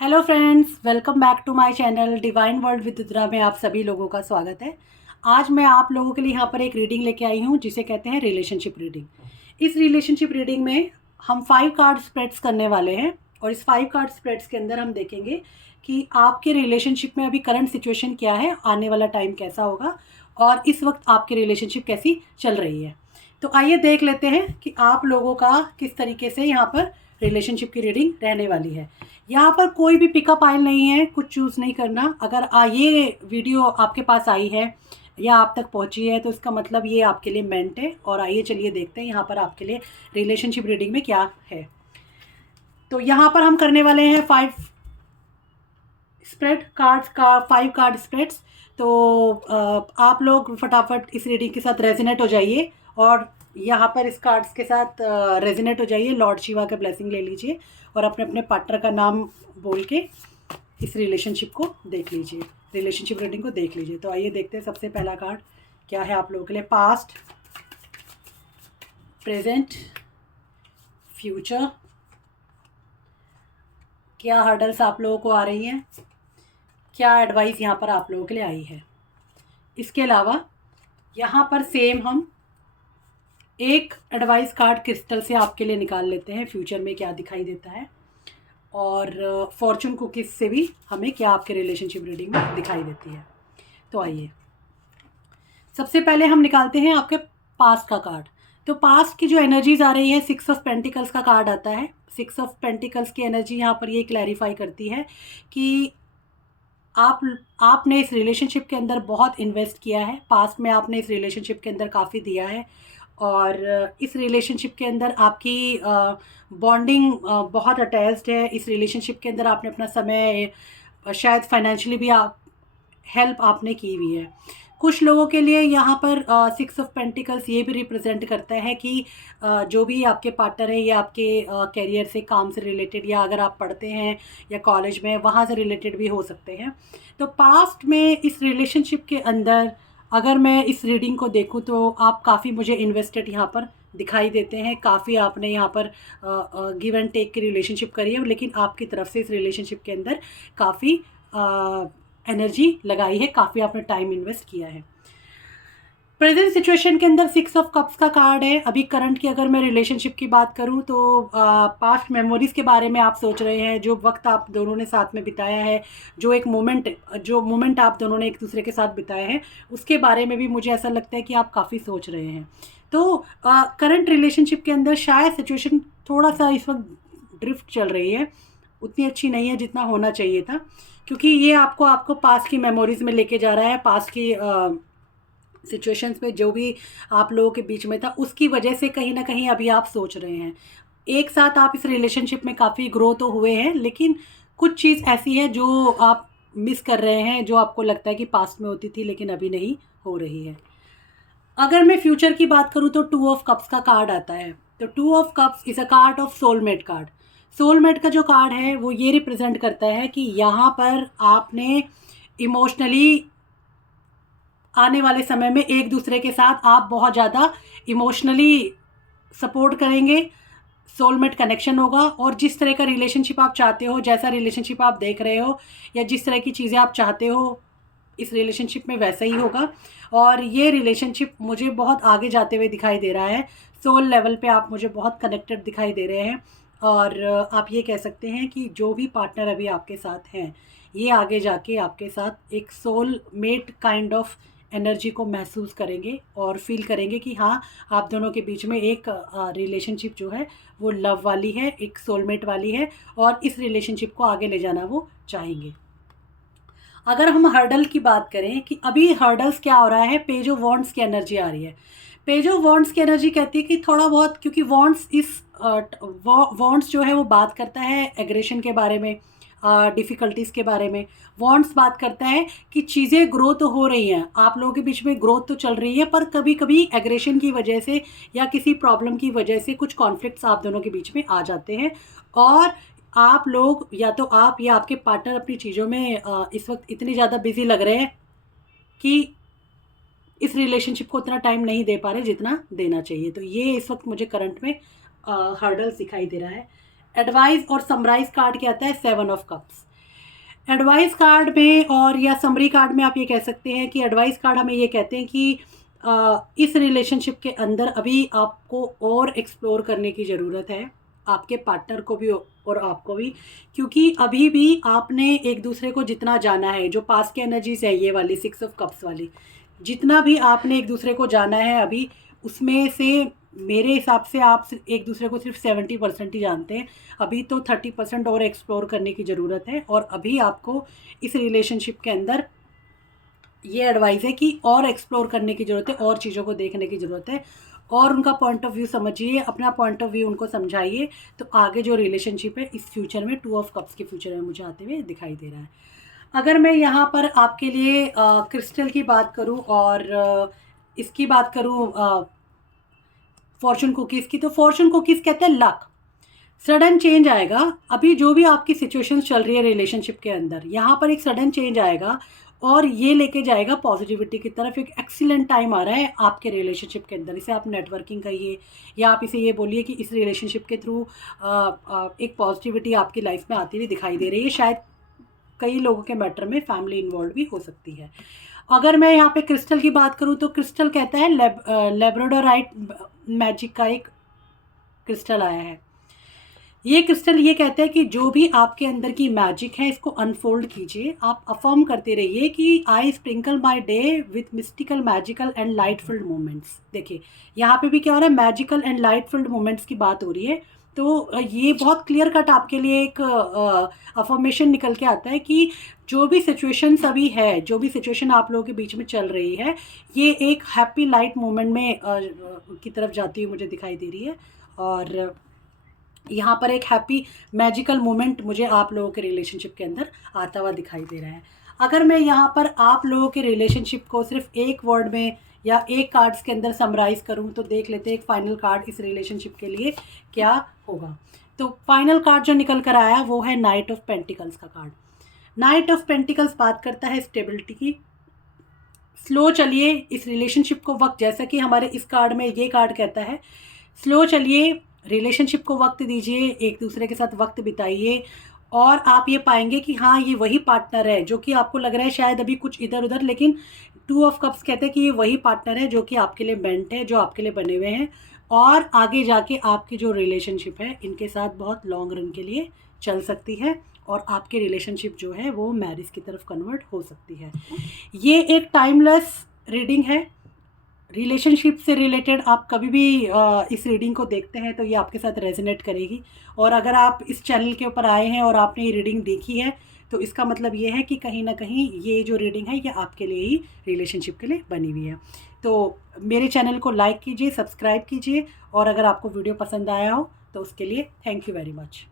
Hello friends, welcome back to my channel divine world with Rudra में आप सभी लोगों का स्वागत है। आज मैं आप लोगों के लिए यहाँ पर एक रीडिंग लेके आई हूँ जिसे कहते हैं रिलेशनशिप रीडिंग। इस रिलेशनशिप रीडिंग में हम 5 कार्ड स्प्रेड्स करने वाले हैं और इस 5 कार्ड स्प्रेड्स के अंदर हम देखेंगे कि आपके रिलेशनशिप में अभी करंट सिचुएशन क्या है, आने वाला टाइम कैसा होगा और इस वक्त आपकी रिलेशनशिप कैसी चल रही है। तो आइए देख लेते हैं कि आप लोगों का किस तरीके से यहाँ पर रिलेशनशिप की रीडिंग रहने वाली है। यहाँ पर कोई भी पिकअप आइल नहीं है, कुछ चूज़ नहीं करना। अगर ये वीडियो आपके पास आई है या आप तक पहुँची है तो इसका मतलब ये आपके लिए मेंट है। और आइए चलिए देखते हैं यहाँ पर आपके लिए रिलेशनशिप रीडिंग में क्या है। तो यहाँ पर हम करने वाले हैं 5 स्प्रेड कार्ड्स का 5 कार्ड स्प्रेड्स। तो आप लोग फटाफट इस रीडिंग के साथ रेजोनेट हो जाइए और यहाँ पर इस कार्ड्स के साथ रेजोनेट हो जाइए। लॉर्ड शिवा का ब्लेसिंग ले लीजिए और अपने अपने पार्टनर का नाम बोल के इस रिलेशनशिप को देख लीजिए, रिलेशनशिप रीडिंग को देख लीजिए। तो आइए देखते हैं सबसे पहला कार्ड क्या है आप लोगों के लिए। पास्ट, प्रेजेंट, फ्यूचर, क्या हर्डल्स आप लोगों को आ रही हैं, क्या एडवाइस यहाँ पर आप लोगों के लिए आई है। इसके अलावा यहाँ पर सेम हम एक एडवाइस कार्ड क्रिस्टल से आपके लिए निकाल लेते हैं, फ्यूचर में क्या दिखाई देता है, और फॉर्चून कुकीज से भी हमें क्या आपके रिलेशनशिप रीडिंग में दिखाई देती है। तो आइए सबसे पहले हम निकालते हैं आपके पास्ट का कार्ड। तो पास्ट की जो एनर्जीज आ रही है, 6 ऑफ पेंटिकल्स का कार्ड आता है। 6 ऑफ पेंटिकल्स की एनर्जी यहाँ पर ये क्लैरिफाई करती है कि आपने इस रिलेशनशिप के अंदर बहुत इन्वेस्ट किया है, पास्ट में आपने इस रिलेशनशिप के अंदर काफ़ी दिया है और इस रिलेशनशिप के अंदर आपकी बॉन्डिंग बहुत अटैच्ड है। इस रिलेशनशिप के अंदर आपने अपना समय शायद फाइनेंशियली भी आप हेल्प आपने की हुई है। कुछ लोगों के लिए यहाँ पर 6 ऑफ पेंटिकल्स ये भी रिप्रेजेंट करता है कि जो भी आपके पार्टनर है ये आपके करियर से, काम से रिलेटेड, या अगर आप पढ़ते हैं या कॉलेज में वहाँ से रिलेटेड भी हो सकते हैं। तो पास्ट में इस रिलेशनशिप के अंदर अगर मैं इस रीडिंग को देखूं तो आप काफ़ी मुझे इन्वेस्टेड यहाँ पर दिखाई देते हैं। काफ़ी आपने यहाँ पर गिव एंड टेक की रिलेशनशिप करी है, लेकिन आपकी तरफ से इस रिलेशनशिप के अंदर काफ़ी एनर्जी लगाई है, काफ़ी आपने टाइम इन्वेस्ट किया है। प्रेजेंट सिचुएशन के अंदर 6 ऑफ कप्स का कार्ड है। अभी करंट की अगर मैं रिलेशनशिप की बात करूं तो पास्ट मेमोरीज के बारे में आप सोच रहे हैं, जो वक्त आप दोनों ने साथ में बिताया है, जो मोमेंट आप दोनों ने एक दूसरे के साथ बिताए हैं, उसके बारे में भी मुझे ऐसा लगता है कि आप काफ़ी सोच रहे हैं। तो करंट रिलेशनशिप के अंदर शायद सिचुएशन थोड़ा सा इस वक्त ड्रिफ्ट चल रही है, उतनी अच्छी नहीं है जितना होना चाहिए था, क्योंकि ये आपको पास्ट की मेमोरीज में लेके जा रहा है। पास्ट की सिचुएशंस में जो भी आप लोगों के बीच में था, उसकी वजह से कहीं ना कहीं अभी आप सोच रहे हैं। एक साथ आप इस रिलेशनशिप में काफ़ी ग्रो तो हुए हैं, लेकिन कुछ चीज़ ऐसी है जो आप मिस कर रहे हैं, जो आपको लगता है कि पास्ट में होती थी लेकिन अभी नहीं हो रही है। अगर मैं फ्यूचर की बात करूँ तो 2 ऑफ कप्स का कार्ड आता है। तो 2 of cups is a card of soulmate card. Soulmate का जो कार्ड है वो ये रिप्रेजेंट करता है कि यहाँ पर आपने इमोशनली आने वाले समय में एक दूसरे के साथ आप बहुत ज़्यादा इमोशनली सपोर्ट करेंगे, सोलमेट कनेक्शन होगा, और जिस तरह का रिलेशनशिप आप चाहते हो, जैसा रिलेशनशिप आप देख रहे हो, या जिस तरह की चीज़ें आप चाहते हो इस रिलेशनशिप में वैसा ही होगा। और ये रिलेशनशिप मुझे बहुत आगे जाते हुए दिखाई दे रहा है। सोल लेवल पे आप मुझे बहुत कनेक्टेड दिखाई दे रहे हैं और आप ये कह सकते हैं कि जो भी पार्टनर अभी आपके साथ हैं, ये आगे जाके आपके साथ एक soul mate kind of energy को महसूस करेंगे और फील करेंगे कि हाँ, आप दोनों के बीच में एक रिलेशनशिप जो है वो लव वाली है, एक सोलमेट वाली है, और इस रिलेशनशिप को आगे ले जाना वो चाहेंगे। अगर हम हर्डल की बात करें कि अभी हर्डल्स क्या हो रहा है, पेज ऑफ वॉन्ड्स की एनर्जी आ रही है। पेज ऑफ वॉन्ड्स की एनर्जी कहती है कि थोड़ा बहुत, क्योंकि वॉन्ड्स जो है वो बात करता है एग्रेशन के बारे में, डिफ़िकल्टीज़ के बारे में। वॉन्ड्स बात करता है कि चीज़ें ग्रो तो हो रही हैं, आप लोगों के बीच में ग्रोथ तो चल रही है, पर कभी कभी एग्रेशन की वजह से या किसी प्रॉब्लम की वजह से कुछ कॉन्फ्लिक्ट्स आप दोनों के बीच में आ जाते हैं। और आप लोग, या तो आप या आपके पार्टनर, अपनी चीज़ों में इस वक्त इतने ज़्यादा बिजी लग रहे हैं कि इस रिलेशनशिप को उतना टाइम नहीं दे पा रहे जितना देना चाहिए। तो ये इस वक्त मुझे करंट में हर्डल्स दिखाई दे रहा है। एडवाइस और समराइज कार्ड क्या आता है, 7 ऑफ कप्स। एडवाइस कार्ड में और या समरी कार्ड में आप ये कह सकते हैं कि एडवाइस कार्ड हमें ये कहते हैं कि इस रिलेशनशिप के अंदर अभी आपको और एक्सप्लोर करने की ज़रूरत है, आपके पार्टनर को भी और आपको भी, क्योंकि अभी भी आपने एक दूसरे को जितना जाना है, जो पास की एनर्जीज है ये वाली 6 ऑफ कप्स वाली, जितना भी आपने एक दूसरे को जाना है अभी, उसमें से मेरे हिसाब से आप एक दूसरे को सिर्फ 70% ही जानते हैं। अभी तो 30% और एक्सप्लोर करने की ज़रूरत है, और अभी आपको इस रिलेशनशिप के अंदर ये एडवाइस है कि और एक्सप्लोर करने की ज़रूरत है, और चीज़ों को देखने की ज़रूरत है, और उनका पॉइंट ऑफ व्यू समझिए, अपना पॉइंट ऑफ व्यू उनको समझाइए, तो आगे जो रिलेशनशिप है इस फ्यूचर में 2 ऑफ कप्स के फ्यूचर में मुझे आते हुए दिखाई दे रहा है। अगर मैं यहाँ पर आपके लिए क्रिस्टल की बात करूँ और इसकी बात करूँ फॉर्चून कुकीज़ की, तो फॉर्चून कुकीज़ कहते हैं लक, सडन चेंज आएगा। अभी जो भी आपकी सिचुएशन चल रही है रिलेशनशिप के अंदर, यहाँ पर एक सडन चेंज आएगा और ये लेके जाएगा पॉजिटिविटी की तरफ। एक एक्सीलेंट टाइम आ रहा है आपके रिलेशनशिप के अंदर, इसे आप नेटवर्किंग कहिए या आप इसे ये बोलिए कि इस रिलेशनशिप के थ्रू एक पॉजिटिविटी आपकी लाइफ में आती हुई दिखाई दे रही है। शायद कई लोगों के मैटर में फैमिली इन्वॉल्व भी हो सकती है। अगर मैं यहाँ पे क्रिस्टल की बात करूँ तो क्रिस्टल कहता है लेब्राडोराइट मैजिक का एक क्रिस्टल आया है। ये क्रिस्टल ये कहता है कि जो भी आपके अंदर की मैजिक है इसको अनफोल्ड कीजिए। आप अफर्म करते रहिए कि I sprinkle my day with mystical magical and light filled moments. देखिए यहाँ पे भी क्या हो रहा है, magical and light filled moments की बात हो रही है। तो ये बहुत क्लियर कट आपके लिए एक अफर्मेशन निकल के आता है कि जो भी सिचुएशंस अभी है, जो भी सिचुएशन आप लोगों के बीच में चल रही है, ये एक हैप्पी लाइट मोमेंट में की तरफ जाती हुई मुझे दिखाई दे रही है। और यहाँ पर एक हैप्पी मैजिकल मोमेंट मुझे आप लोगों के रिलेशनशिप के अंदर आता हुआ दिखाई दे रहा है। अगर मैं यहाँ पर आप लोगों के रिलेशनशिप को सिर्फ एक वर्ड में या एक कार्ड्स के अंदर समराइज़ करूँ तो देख लेते हैं एक फाइनल कार्ड इस रिलेशनशिप के लिए क्या होगा। तो फाइनल कार्ड जो निकल कर आया वो है नाइट ऑफ पेंटिकल्स का कार्ड। नाइट ऑफ पेंटिकल्स बात करता है स्टेबिलिटी की। स्लो चलिए इस रिलेशनशिप को वक्त, जैसा कि हमारे इस कार्ड में ये कार्ड कहता है, स्लो चलिए, रिलेशनशिप को वक्त दीजिए, एक दूसरे के साथ वक्त बिताइए, और आप ये पाएंगे कि हाँ ये वही पार्टनर है जो कि आपको लग रहा है शायद अभी कुछ इधर उधर, लेकिन 2 ऑफ कप्स कहते हैं कि ये वही पार्टनर है जो कि आपके लिए मेंट है, जो आपके लिए बने हुए हैं, और आगे जाके आपकी जो रिलेशनशिप है इनके साथ बहुत लॉन्ग रन के लिए चल सकती है, और आपकी रिलेशनशिप जो है वो मैरिज की तरफ कन्वर्ट हो सकती है। ये एक टाइमलेस रीडिंग है। रिलेशनशिप से रिलेटेड आप कभी भी इस रीडिंग को देखते हैं तो ये आपके साथ रेजोनेट करेगी। और अगर आप इस चैनल के ऊपर आए हैं और आपने ये रीडिंग देखी है तो इसका मतलब ये है कि कहीं ना कहीं ये जो रीडिंग है ये आपके लिए ही रिलेशनशिप के लिए बनी हुई है। तो मेरे चैनल को लाइक कीजिए, सब्सक्राइब कीजिए, और अगर आपको वीडियो पसंद आया हो तो उसके लिए थैंक यू वेरी मच।